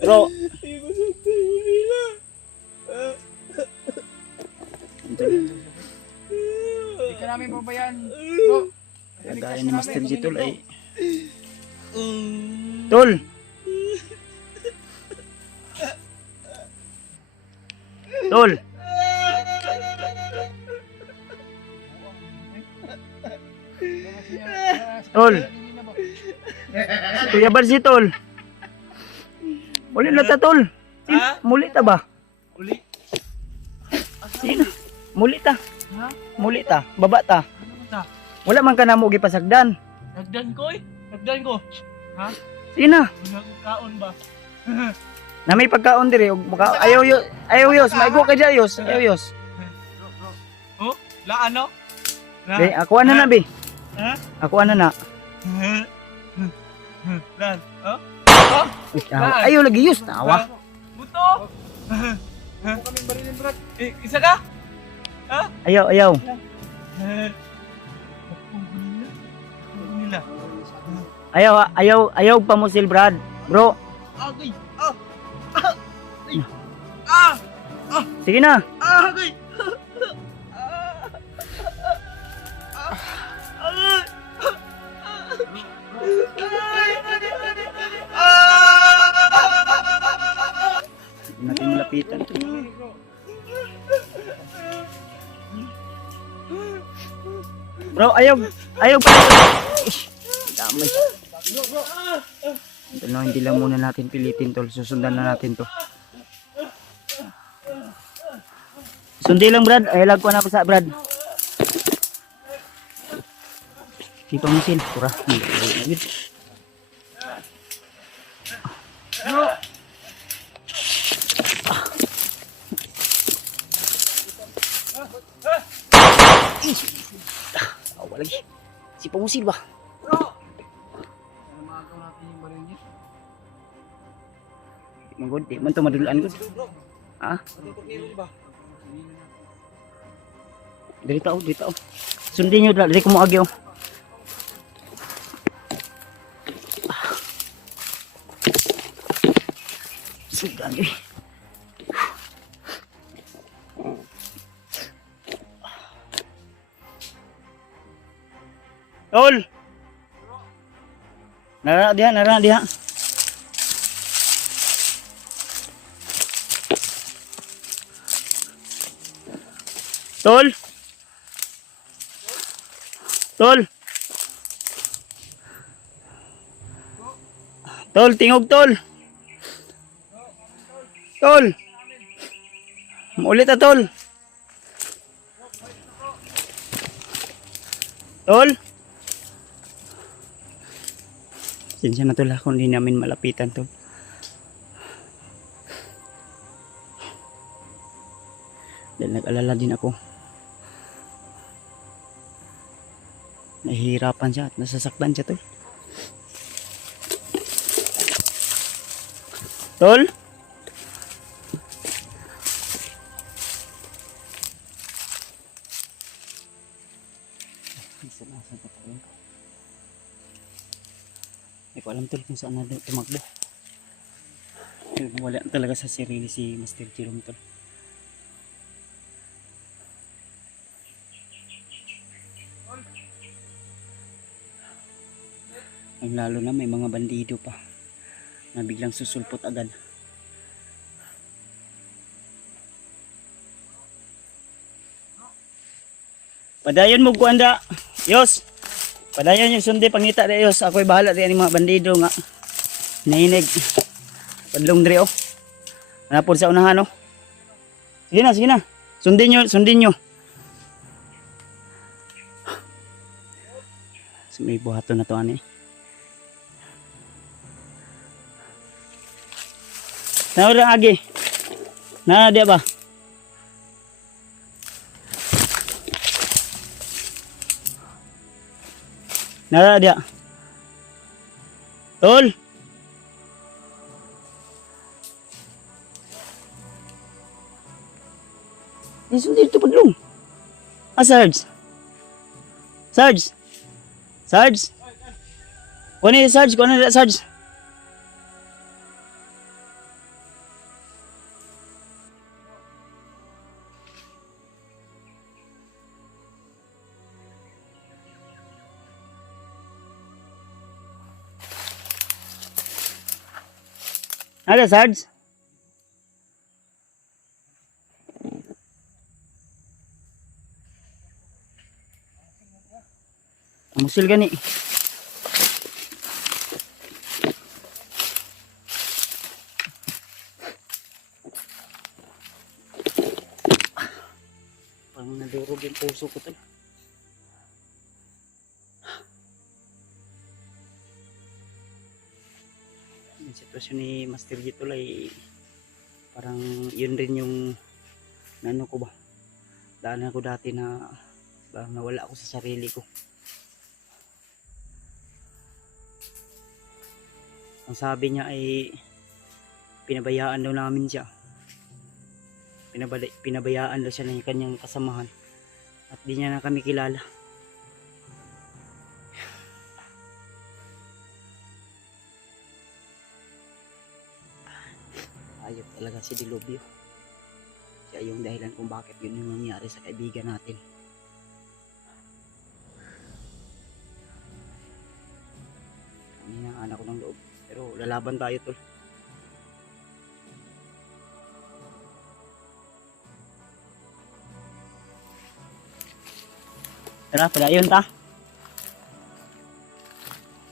Bro. Hindi ka namin babayan, bro. Kagaya ni Master G tol ay. Tol. Tol. Tol. Si Kuya Barzi tol. Muli na ta tol. Muli ta ba? Uli? Sino? Muli ta. Ha? Muli ta. Baba ta. Ano ta? Wala man ka na mo gipasagdan. Nagdan ko eh. Nagdan ko. Ha? Sino? Nagkaon ba? Na may pagkaon diri og ayaw yos, maigo ka diya yos. Ayaw yos. Oh? La ano? Be, ako ana na be. Ha? Ako ana na. Lan. Oh? Uy, ayaw lagi yos tawa. Buto! Huwag kaming barilin, bro. Isa ka? Ha? Ayaw. Nila. Ayaw pamusil Brad. Bro, Agay! Ah! sige na. Agay! Hindi natin malapitan to. Bro, ayaw pa. Damay. Ito na, hindi lang muna natin pilitin tol. Susundan na natin to. Sundi lang Brad. Ay lag ko na pa sa Brad. Di pa musil. Pura. Awa lagi. Si pamusil ba? Magod, di man to madulaan gud. Ha? Diri tao. Sundin nyo dali ko mo agyo. Sudan eh. Tol. Nara dia. Tol. Tol, tingog tol. Tol. Ulit ta tol. Tol. Sinsya na tol kung hindi namin malapitan tol. Dahil nag-alala din ako. Nahihirapan siya at nasasaktan siya tol. Tol? Hindi ko alam tol kung saan na tumakbo. Wala talaga sa sarili si Master Jerome tol. Ang lalo na may mga bandido pa na biglang susulpot agad. Padayon mo kuanda. Yos. Padayon yung sundi pangita de Yos. Ako'y bahala di ani mga bandido nga. Nahinig. Padlong dre oh. Manapod sa unahan oh. Sige na. Sundin nyo. So, may buhato na to ani. Tawag lang agi. Na dia ba? Na dia. Tol. Isundi dito padlong. Ah, Sarge. Sarge. Sarge. Kuha na Sarge, kuha na Sarge. Ada Sarge. Musil gani. Parang nadurog yung puso ko to. Yung sitwasyon ni Master Gito ay parang yun rin yung nano ko ba. Daan ako dati na parang nawala ako sa sarili ko. Ang sabi niya ay pinabayaan daw namin siya. Pinabayaan daw siya ng kanyang kasamahan. At di niya na kami kilala. Ayop talaga si Dilobio. Siya yung dahilan kung bakit yun yung nangyari sa kaibigan natin. Kanina anak ko ng loob. Pero lalaban tayo tol. Tara, padayon ta.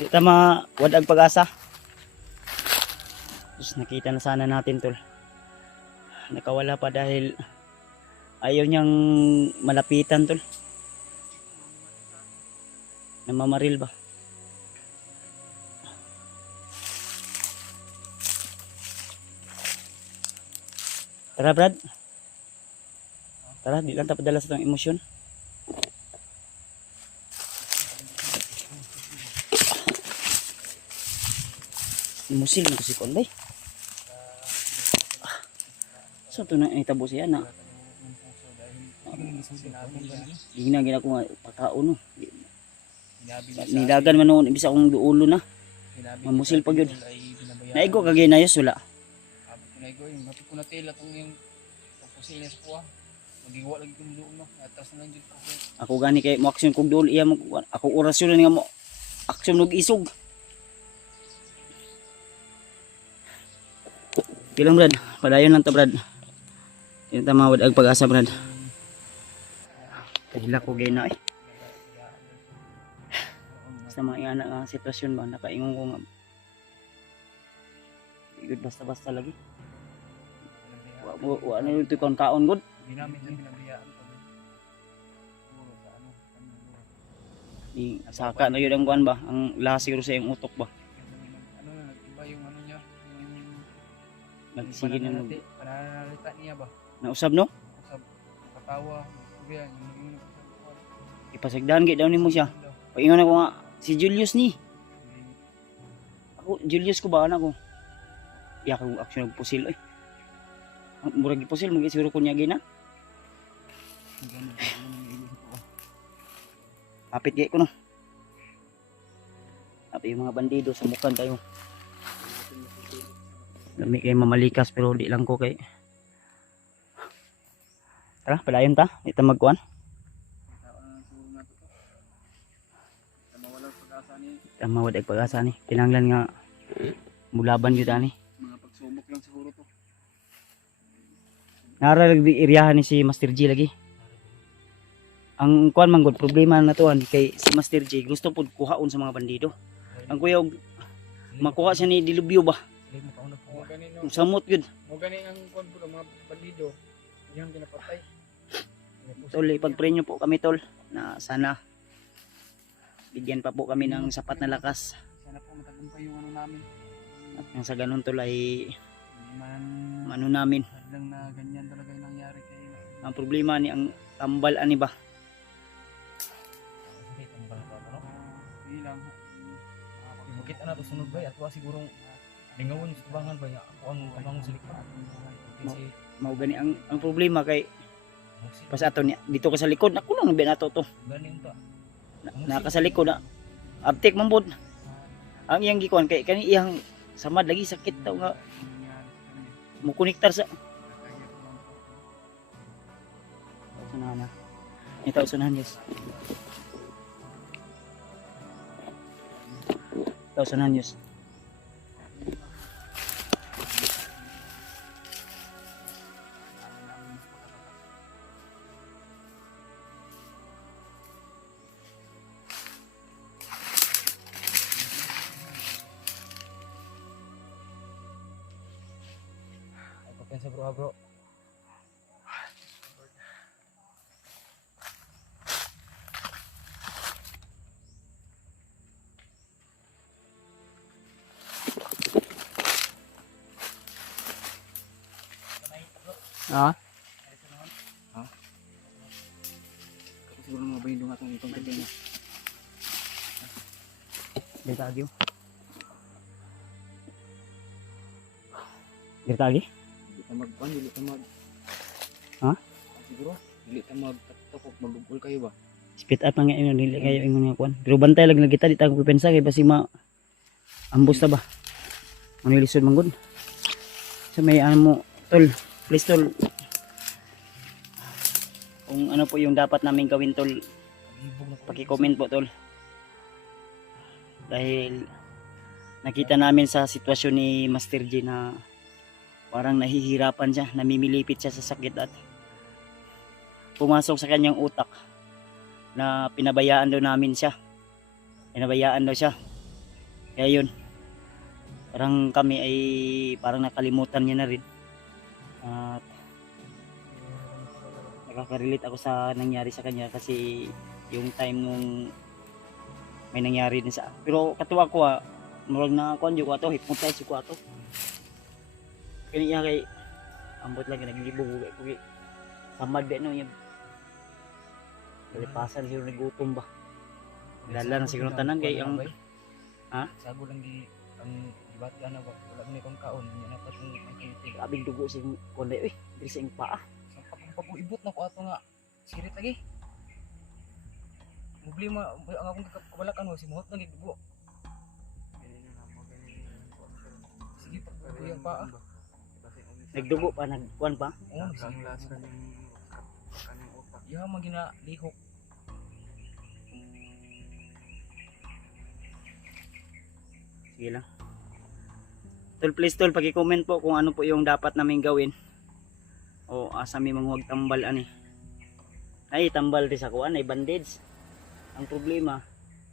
Di ta mawadag pag-asa. Tapos nakita na sana natin tol. Nakawala pa dahil ayaw niyang malapitan tol. Namamaril ba? Tara Brad. Tara, di lang tapadala sa itong emosyon. Musil na kasi kon bay. So ito na itabo siya na. Ginagina ko nga pagkaon no. Nilagan man noon ibisa akong duulo na. Mamusil pag yun. Naigo kagay na yus wala. Naigo yung mati ko na tela tong yung pusilin sa kuha. Magiwa lagi kong doon no. Atras na lang dito ko. Ako gani kay mo aksyon kog duol iya mo ako orasyon nga mo aksyon og isog. Kilang Brad, padayon lang ta Brad. Yung tamawad ag pag-asa Brad. Kahila ko gay na eh. Basta mga anak nga sitwasyon ba, nakaingon ko nga. Igod basta-basta lagi. Ano yung ito kaon good? Hindi namin na binabiyaan pa. Ni saka na yun ang kuan ba? Ang lasi ko sa yung utok ba? Ano na, nag-iba yung ano niya. Nagsige na nung pananalita niya ba? nausab no? Usap, katawa, kuya, yung Ipasagdan gid daw nimo siya. Paingon ako nga si Julius ni. Ako Julius ko ba anak ko? Iya kang aksyon og pusil oy. Ang murag pusil mo siguro kunya gina. Kapit gay ko no. Tapi yung mga bandido sa mukan tayo. Lami kay mamalikas pero di lang ko kay. Tara, padayon ta. Ita magkuan. Tama wad ag pag-asa ni. Kinahanglan nga mulaban gyud ani. Mga pagsubok lang siguro to. Naralag di iriyahan ni si Master G lagi. Ang kuan man gud problema na to kay si Master G gusto pud kuhaon sa mga bandido. Ang kuya og makuha siya ni Dilubyo ba? Ang samot gud. Mo gani ang kuan po mga bandido. Yang ginapatay. Tol, ipagprenyo po kami tol na sana bigyan pa po kami ng sapat na lakas. Sana po matagumpay yung ano namin. At nang sa ganun tol ay Man ano namin. lang na ganyan talaga yung nangyari kay Ang problema ni ang tambal ani ba? Ilang Makita na to sunod ba at wa sigurong lingawon sa tubangan ba niya ako ang kabangon sa likod. Kasi Mao gani ang problema kay Pas ato niya dito ka sa likod, ako lang nabi nato to. Galing ta. Naka sa likod na. Aptik man pod. Ang iyang gikuan kay kani iyang samad lagi sakit daw nga mo konektar sa unahan na. Ito unahan yes. Ito unahan yes. Pensa bro, bro. Ah, Siguro mga bayindong atong itong galing na. dito lagi. Dito lagi. Dili ta magpan, dili ta mag. Ha? Siguro, dili ta magtakok, magugol kayo ba? Speed up na nga yun, dili kayo yung mga kuan. Pero bantay lang na kita, di tayo pipensa kay basi ma ambos ta ba. Ano lisod manggod. Sa may ano mo, tol, please tol. Kung ano po yung dapat namin gawin tol, Libog na ko. paki-comment po tol. Dahil nakita namin sa sitwasyon ni Master G na parang nahihirapan siya, namimilipit siya sa sakit at pumasok sa kanyang utak na pinabayaan daw namin siya. Pinabayaan daw siya. Kaya yun, parang kami ay parang nakalimutan niya na rin. At nakaka-relate ako sa nangyari sa kanya kasi yung time nung may nangyari din sa pero katuwa ko murag na kuan ko ato hypnotize ko ato kaniya kay ambot lang nagibog ko samad din no yung kalipasan siguro nagutom ba dala na siguro tanan kay ang ha Sago lang di ang dibati ana ba wala ni kon kaon nya na pa tong makiti. abig dugo sing konde uy diri sa ing paa Sa pag-ibot na ko ato nga sirit lagi. Problema ang akong kabalakan mo si muhot nang gidugo. Sige pa kuyang paa. nagdugo pa nagkuan pa Oh, ang lasa ng kanang utak. Ya magina lihok. sige lang tol please tol paki-comment po kung ano po yung dapat namin gawin o asa mi manguwag tambal ani ay tambal rin sa kuan ay bandage ang problema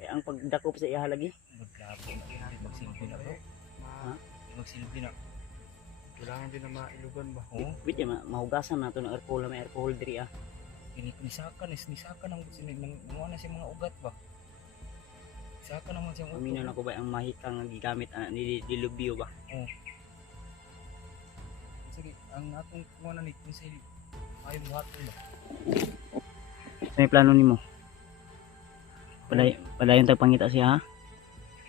ay ang pagdakop sa iya lagi Maglabo na magsilbi na bro. Ha? Magsilbi na. Kailangan din na mailugan ba? Oh, wait mahugasan nato ng alcohol may alcohol diri nisakan ang mga na si mga ugat ba. Saka naman siyang ugat. Amino na ko ba ang mahikang nga gigamit ni dilubyo ba Sige, ang atong mga nanik ni sa ay buhat ba. may plano nimo padayon tag pangita siya ha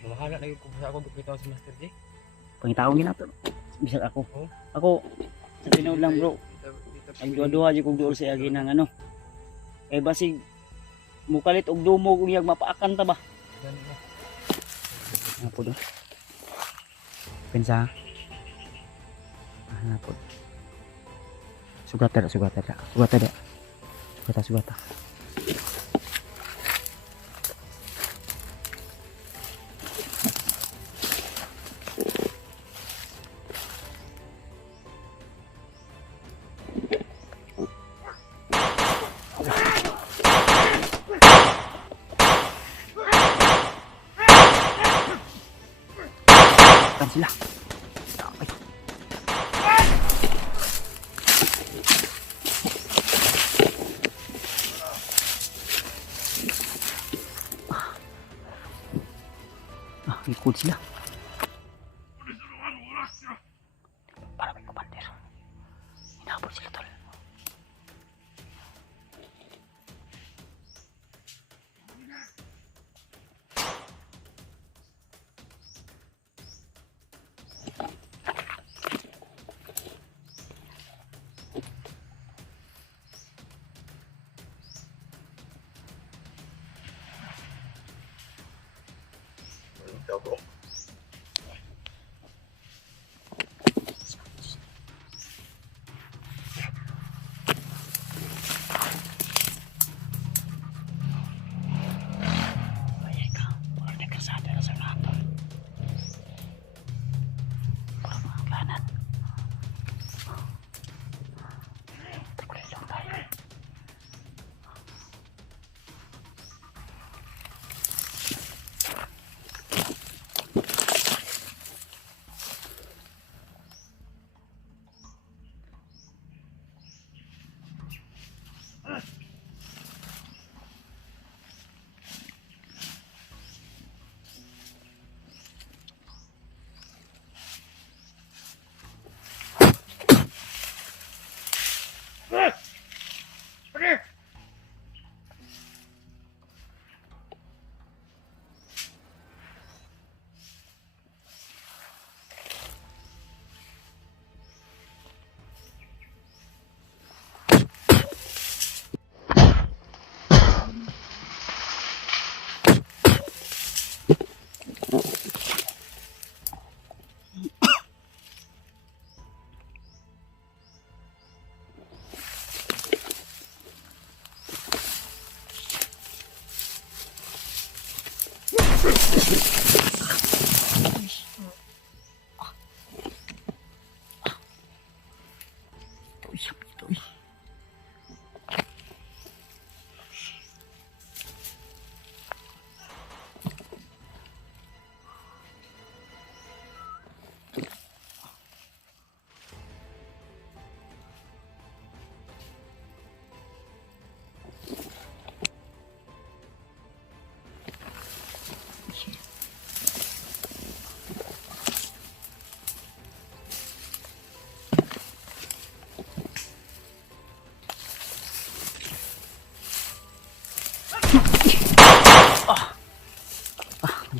Mahala na yung kung sa ako gupitaw si Master J. pangitaon ginato bisag ako Oh. ako sa tinuod lang bro ay duha-duha jud kog duol sa agi ng ano kay basig mukalit og dumog ug yag mapaakan ta ba Gani na. ano po do pensa ano po sugata kan sila ikut sila para may kumander hinabol sila tol Bayay ka. Puro na kasada na sa nato. Puro mga planat. Takulay lang tayo.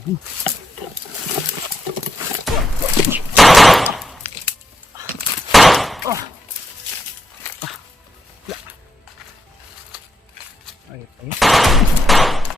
Ah.